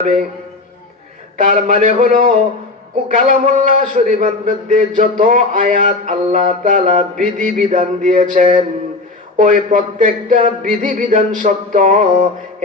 হবে। তার মানে হলো কালামুল্লাহ শরীফের মধ্যে যত আয়াত আল্লাহ তাআলা বিধি বিধান দিয়েছেন, ওই প্রত্যেকটা বিধি বিধান সত্য,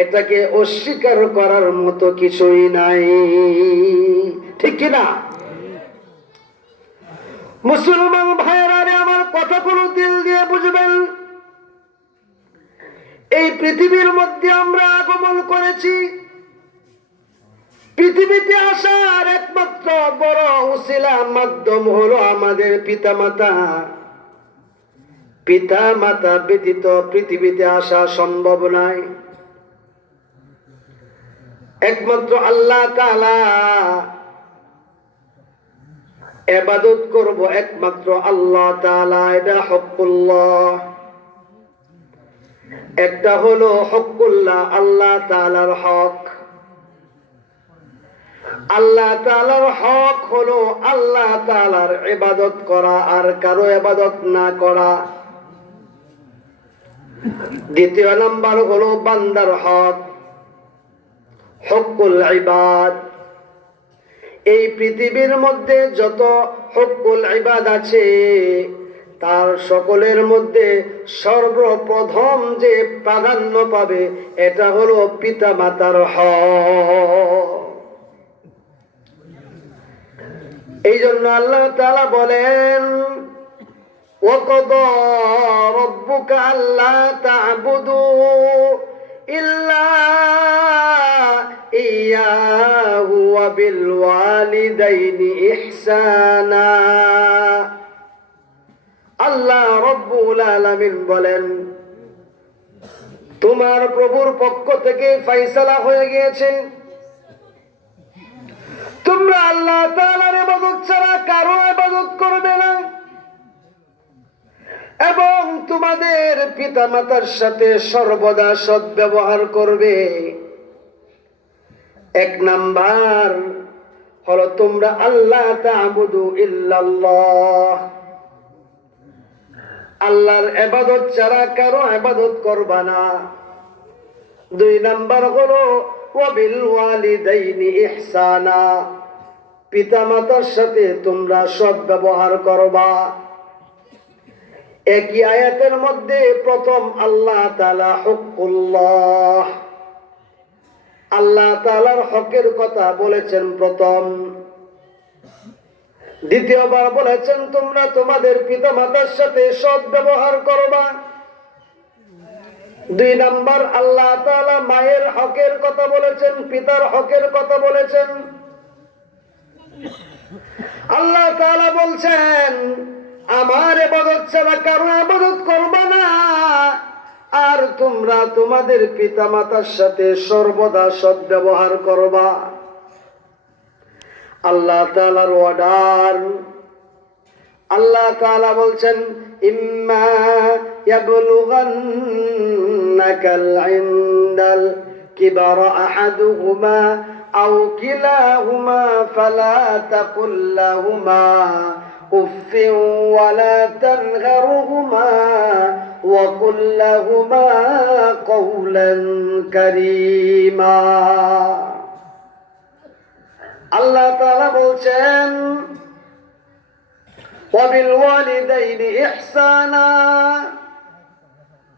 এটাকে অস্বীকার করার মতো কিছুই নাই, ঠিক কিনা? মুসলমান ভাইয়েরা, আমার কথাগুলো দিল দিয়ে বুঝবেন। এই পৃথিবীর মধ্যে আমরা আগমন করেছি, পৃথিবীতে আসার একমাত্র বড় উসিলা মাধ্যম হলো আমাদের পিতামাতা। পিতামাতা ব্যতীত পৃথিবীতে আসা সম্ভব নয়। একমাত্র আল্লাহ তাআলা ইবাদত করব, একমাত্র আল্লাহ তাআলা, এটা হকুল্লাহ। একটা হলো হকুল্লাহ, আল্লাহ তাআলার হক। আল্লাহ তাআলার হক হলো আল্লাহ তাআলার ইবাদত করা, আর কারো ইবাদত না করা। দ্বিতীয় নাম্বার হলো বান্দার হক, হকুল ইবাদ। এই পৃথিবীর মধ্যে যত হকুল ইবাদ আছে, তার সকলের মধ্যে সর্বপ্রথম যে প্রাধান্য পাবে, এটা হলো পিতামাতার হক। এই জন্য আল্লাহ তাআলা বলেন, ওয়াকাদা রাব্বুকা আল্লা তা'বুদু ইল্লা ইয়াহু ওয়া বিল ওয়ালিদাইনি ইহসানা। আল্লাহ রাব্বুল আলামিন বলেন, তোমার প্রভুর পক্ষ থেকে ফয়সালা হয়ে গিয়েছে, তোমরা আল্লাহ তাআলার ইবাদত ছাড়া কারো ইবাদত করবে না, এবং তোমাদের পিতামাতার সাথে সর্বদা সদ্ব্যবহার করবে। এক নাম্বার হলো তোমরা আল্লাহ তা'বুদু ইল্লাল্লাহ, আল্লাহর ইবাদত ছাড়া কারো ইবাদত করবা না। দুই নাম্বার হলো ওয়া বিল ওয়ালিদাইনি ইহসানা, পিতামাতার সাথে তোমরা সদ্ব্যবহার করবা। একই আয়াতের মধ্যে প্রথম আল্লাহ তাআলা হকুল্লাহ, আল্লাহ তাআলার হকের কথা বলেছেন প্রথম। দ্বিতীয়বার বলেছেন তোমরা তোমাদের পিতামাতার সাথে সদ্ব্যবহার করবা। দুই নাম্বার আল্লাহ তাআলা মায়ের হকের কথা বলেছেন, পিতার হকের কথা বলেছেন। আল্লাহ তাআলা বলছেন, আমার ইবাদত ছাড়া কারো ইবাদত করবে না, আর তোমরা তোমাদের পিতামাতার সাথে সর্বদা সদ্ব্যবহার করবা। আল্লাহ তাআলার অর্ডার। আল্লাহ তাআলা বলছেন, ইম্মা ইয়াবলুগান্নাকাল ইনদাল কিবারা আহাদুহুমা আও কিলাহুমা ফালা তাকুল লাহুমা উফিন ওয়ালা তানহারহুমা ওয়া কুল লাহুমা কওলান কারীমা। আল্লাহ তাআলা বলছেন, ওয়া বিল ওয়ালিদাইনি ইহসানা,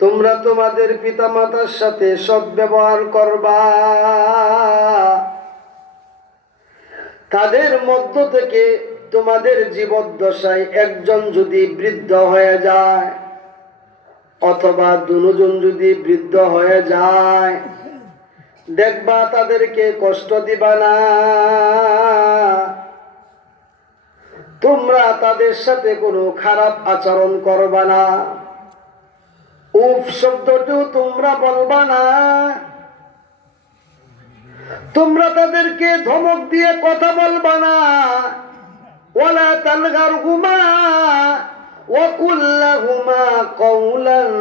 তোমরা তোমাদের পিতামাতার সাথে সদ্ব্যবহার করবা। তাদের মধ্য থেকে তোমাদের জীবদ্দশায় একজন যদি বৃদ্ধ হয়ে যায়, অথবা দুজন যদি বৃদ্ধ হয়ে যায়, দেখবা তাদেরকে কষ্ট দিবা না। তোমরা তাদের সাথে কোনো খারাপ আচরণ করবা না। উফ শব্দটিও তোমরা বলবা না। তোমরা তাদেরকে ধমক দিয়ে কথা বলবা না। ওয়ালা তানহারহুমা ওয়া কুল লাহুমা কওলান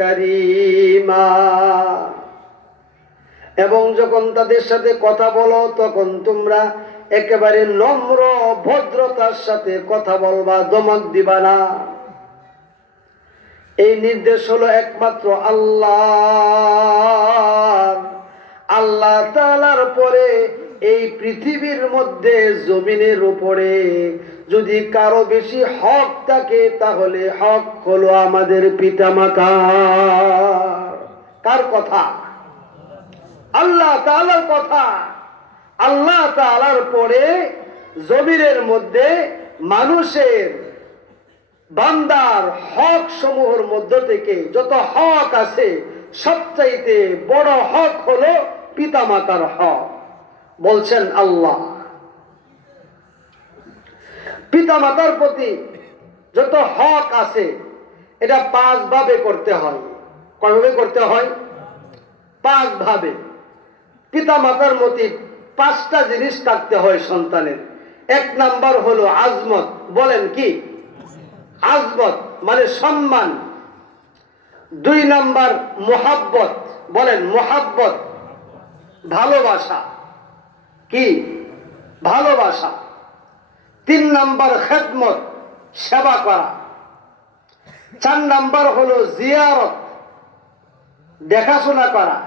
কারীমা, এবং যখন তাদের সাথে কথা বলো, তখন তোমরা একেবারে নম্র ভদ্রতার সাথে কথা বলবা, ধমক দিবা না। এই নির্দেশ হলো একমাত্র আল্লাহ। আল্লাহ তাআলার পরে এই পৃথিবীর মধ্যে জমিনের উপরে যদি কারো বেশি হক থাকে তাহলে হক হলো আমাদের পিতামাতা। কার কথা? আল্লাহ তাআলার কথা। আল্লাহ তাআলার পরে জমিনের মধ্যে মানুষের বান্দার হক সমূহের মধ্য থেকে যত হক আছে সবচাইতে বড় হক হলো পিতামাতার হক। বলছেন আল্লাহ, পিতামাতার প্রতি যত হক আছে এটা 5 ভাবে করতে হয়। কয়ভাবে করতে হয়? 5 ভাবে। পিতামাতার প্রতি 5টা জিনিস থাকতে হয় সন্তানের। 1 নাম্বার হলো আজমত। বলেন কি? আজমত মানে সম্মান। 2 নাম্বার মুহাব্বত। বলেন মুহাব্বত, ভালোবাসা। কি? ভালোবাসা। 3 নাম্বার খেদমত, সেবা করা। 4 নাম্বার হলো জিয়ারত, দেখাশোনা করা,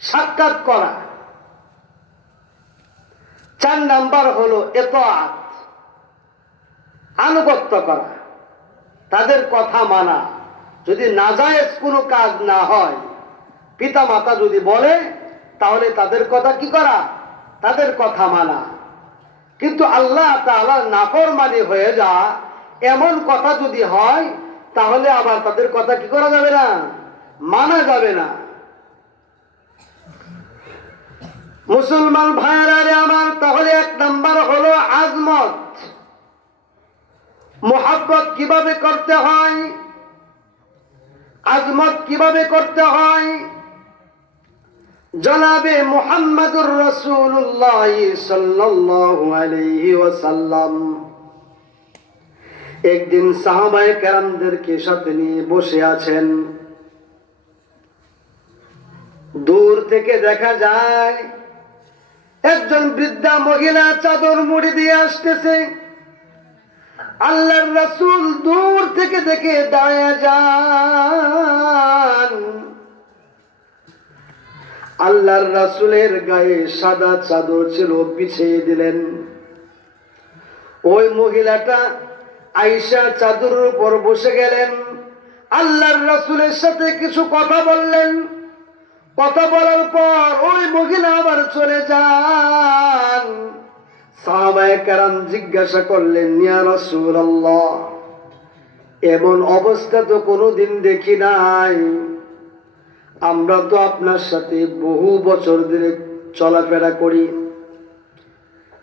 সাক্ষাৎ করা। 4 নাম্বার হলো ইতাআত, আনুগত্য করা, তাদের কথা মানা। যদি নাজায়েজ কোনো কাজ না হয়, পিতা মাতা যদি বলে তাহলে তাদের কথা কি করা? তাদের কথা মানা। কিন্তু আল্লাহ তাআলার নাফরমানি হয়ে যা এমন কথা যদি হয় তাহলে আবার তাদের কথা কি করা যাবে না? মানা যাবে না। মুসলমান ভাইরা আমার, তাহলে 1 নাম্বার হলো আজমত। মুহাব্বত কিভাবে করতে হয়, আজমত কিভাবে করতে হয়, জনাবে মুহাম্মদুর রাসূলুল্লাহ সাল্লাল্লাহু আলাইহি ওয়াসাল্লাম একদিন সাহাবায়ে কেরামদেরকে সাথে নিয়ে বসে আছেন। দূর থেকে দেখা যায় একজন বৃদ্ধা মহিলা চাদর মুড়ি দিয়ে আসতেছে। আল্লাহর রাসূল দূর থেকে দেখে দাঁড়িয়ে যান। আল্লাহর রাসূলের গায়ে সাদা চাদর ছিল, বিছিয়ে দিলেন। ওই মহিলাটা আয়েশা চাদরের উপর বসে গেলেন। আল্লাহর রাসূলের সাথে কিছু কথা বললেন। কথা বলার পর ওই মহিলা আবার চলে যান। সাহাবায়ে কেরাম জিজ্ঞাসা করলেন, ইয়া রাসূলুল্লাহ, এমন অবস্থা তো কোনোদিন দেখি নাই। আমরা তো আপনার সাথে বহু বছর ধরে চলাফেরা করি।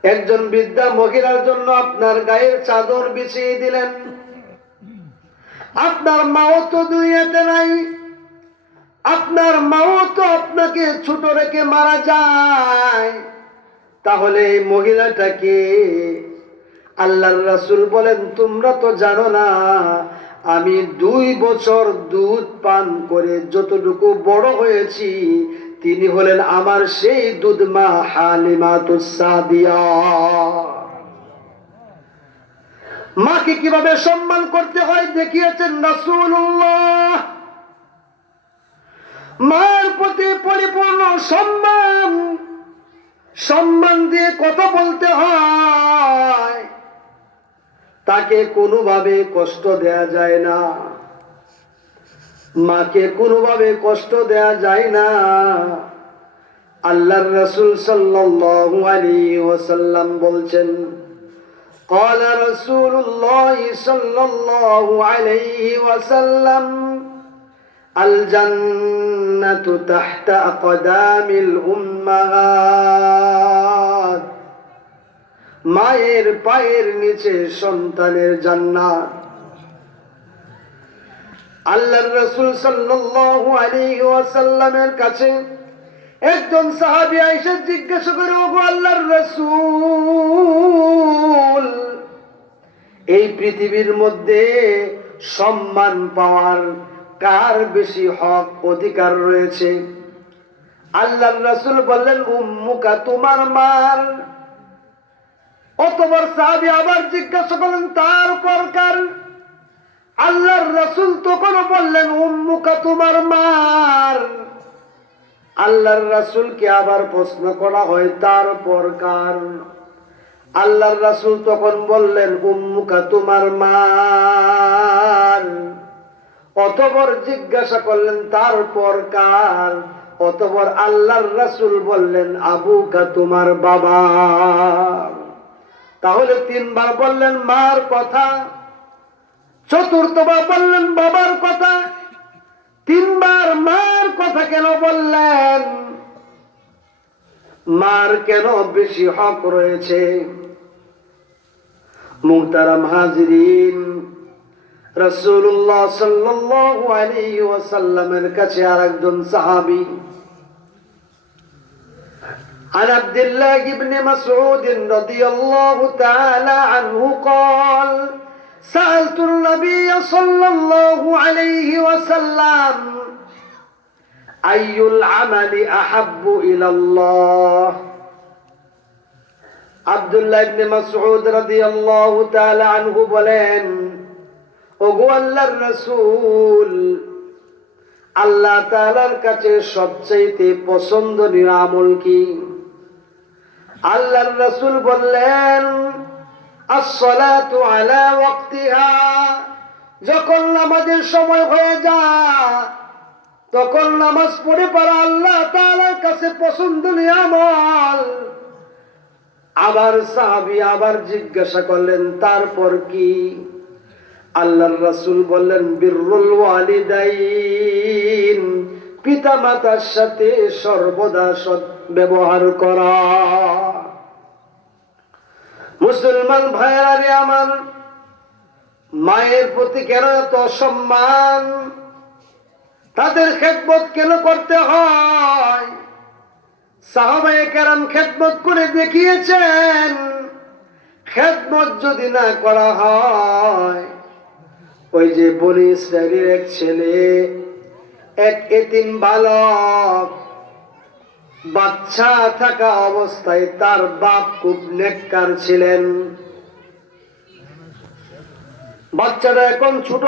একজন বৃদ্ধা মহিলার জন্য আপনার গায়ের চাদর বিছিয়ে দিলেন। আপনার মাও তো দুনিয়াতে নাই, আপনার মাও তো আপনাকে ছোট রেখে মারা যায়। তাহলে এই মহিলাটাকে আল্লাহর রাসূল বলেন, তোমরা তো জানো না আমি 2 বছর দুধ পান করে যতটুকু বড় হয়েছি, তিনি হলেন আমার সেই দুধমা হালিমাতুস সাদিয়া। মাকে কিভাবে সম্মান করতে হয় দেখিয়েছেন রাসূলুল্লাহ। মার প্রতি পরিপূর্ণ সম্মান, সম্মান দিয়ে কথা বলতে হয়। তাকে কোনোভাবে কষ্ট দেয়া যায় না, মাকে কোনোভাবে কষ্ট দেয়া যায় না। আল্লাহর রাসূল সাল্লাল্লাহু আলাইহি ওয়াসাল্লাম বলছেন, قال رسول الله صلى الله عليه وسلم الجنة تحت أقدام الأمهات। মায়ের পায়ের নিচে সন্তানের জান্নাত। আল্লাহর রাসূল সাল্লাল্লাহু আলাইহি ওয়াসাল্লামের কাছে একজন সাহাবী আয়েশা জিজ্ঞাসা করে, ওগো আল্লাহর রাসূল, এই পৃথিবীর মধ্যে সম্মান পাওয়ার কার বেশি হক অধিকার রয়েছে? আল্লাহর রাসূল বললেন, উম্মুকা, তোমার মার। অতঃপর সাহাবী আবার জিজ্ঞাসা করলেন, তারপর কার? আল্লাহর রাসূল তখন বললেন, উম্মুকা, তোমার মার। আল্লাহর রাসূলকে আবার প্রশ্ন করা হয় তারপর কার? আল্লাহর রাসূল তখন বললেন উম্মুকা, তোমার মা। অতঃপর জিজ্ঞাসা করলেন তারপর কার? অতঃপর আল্লাহর রাসূল বললেন আবুকা, তোমার বাবা। তাহলে তিনবার বললেন মার কথা, চতুর্থবার বললেন বাবার কথা, তিনবার মার কথা কেন বললেন? মার কেন বেশি হক রয়েছে? মুহতারাম হাজিরিন, রাসূলুল্লাহ সাল্লাল্লাহু আলাইহি ওয়াসাল্লামের কাছে আরেকজন সাহাবী عن عبد الله بن مسعود رضي الله تعالى عنه قال سألت النبي صلى الله عليه وسلم أي العمل أحب إلى الله عبد الله بن مسعود رضي الله تعالى عنه বলেন ওগো আল্লাহর রাসূল, আল্লাহ তাআলার কাছে সবচেয়ে পছন্দনীয় আমল কি? আল্লাহর রাসূল বললেন আস-সালাতু আলা ওয়াক্তিহা, যখন নামাজের সময় হয়ে যায় তখন নামাজ পড়ে পড়া আল্লাহ তাআলার কাছে পছন্দনীয় আমল। আবার সাহাবী আবার জিজ্ঞাসা করলেন তারপর কি? আল্লাহর রাসূল বললেন বিররুল ওয়ালিদাইন, পিতা মাতার সাথে সর্বদা সৎ ব্যবহার করা। মুসলমান ভাইয়েরা রে আমার, মায়ের প্রতি কেন এত সম্মান? তাদের খেদমত কেন করতে হয়? সাহাবায়ে কেরাম খেদমত করে দেখিয়েছেন। খেদমত যদি না করা হয়, ওই যে বনি ইসরাইলের এক ছেলে, এক এতিম বালক, বাচ্চা থাকা অবস্থায় তার বাপ খুব নেককার ছিলেন। বাচ্চারা এখন ছোট